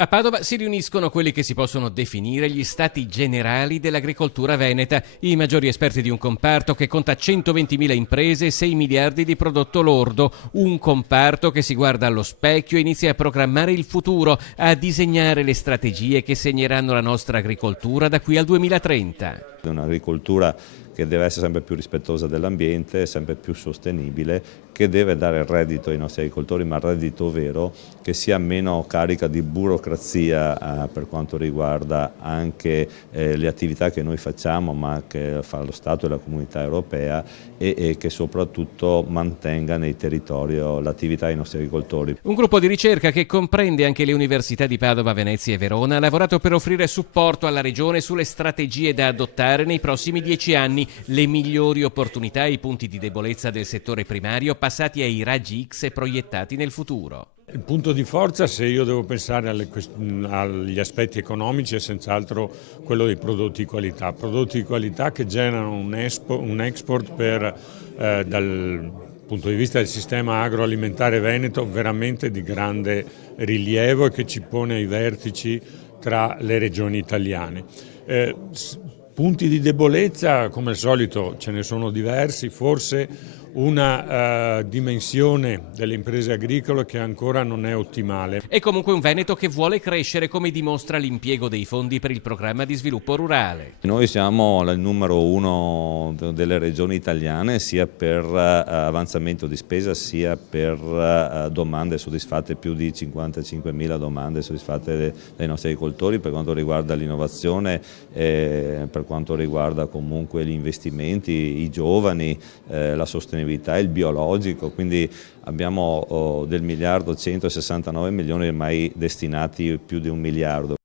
A Padova si riuniscono quelli che si possono definire gli stati generali dell'agricoltura veneta, i maggiori esperti di un comparto che conta 120.000 imprese e 6 miliardi di prodotto lordo, un comparto che si guarda allo specchio e inizia a programmare il futuro, a disegnare le strategie che segneranno la nostra agricoltura da qui al 2030. Un'agricoltura che deve essere sempre più rispettosa dell'ambiente, sempre più sostenibile, che deve dare reddito ai nostri agricoltori, ma reddito vero, che sia meno carica di burocrazia per quanto riguarda anche le attività che noi facciamo, ma che fa lo Stato e la Comunità Europea, e che soprattutto mantenga nei territori l'attività dei nostri agricoltori. Un gruppo di ricerca che comprende anche le università di Padova, Venezia e Verona ha lavorato per offrire supporto alla Regione sulle strategie da adottare nei prossimi 10 anni, le migliori opportunità e i punti di debolezza del settore primario passati ai raggi X e proiettati nel futuro. Il punto di forza, se io devo pensare agli aspetti economici, è senz'altro quello dei prodotti di qualità che generano un export dal punto di vista del sistema agroalimentare veneto veramente di grande rilievo e che ci pone ai vertici tra le regioni italiane. Punti di debolezza, come al solito ce ne sono diversi, forse una dimensione delle imprese agricole che ancora non è ottimale. È comunque un Veneto che vuole crescere, come dimostra l'impiego dei fondi per il programma di sviluppo rurale. Noi siamo il numero 1 delle regioni italiane sia per avanzamento di spesa sia per domande soddisfatte, più di 55.000 domande soddisfatte dai nostri agricoltori per quanto riguarda l'innovazione, per quanto riguarda comunque gli investimenti, i giovani, la sostenibilità, il biologico, quindi abbiamo del miliardo 169 milioni ormai destinati, più di 1 miliardo.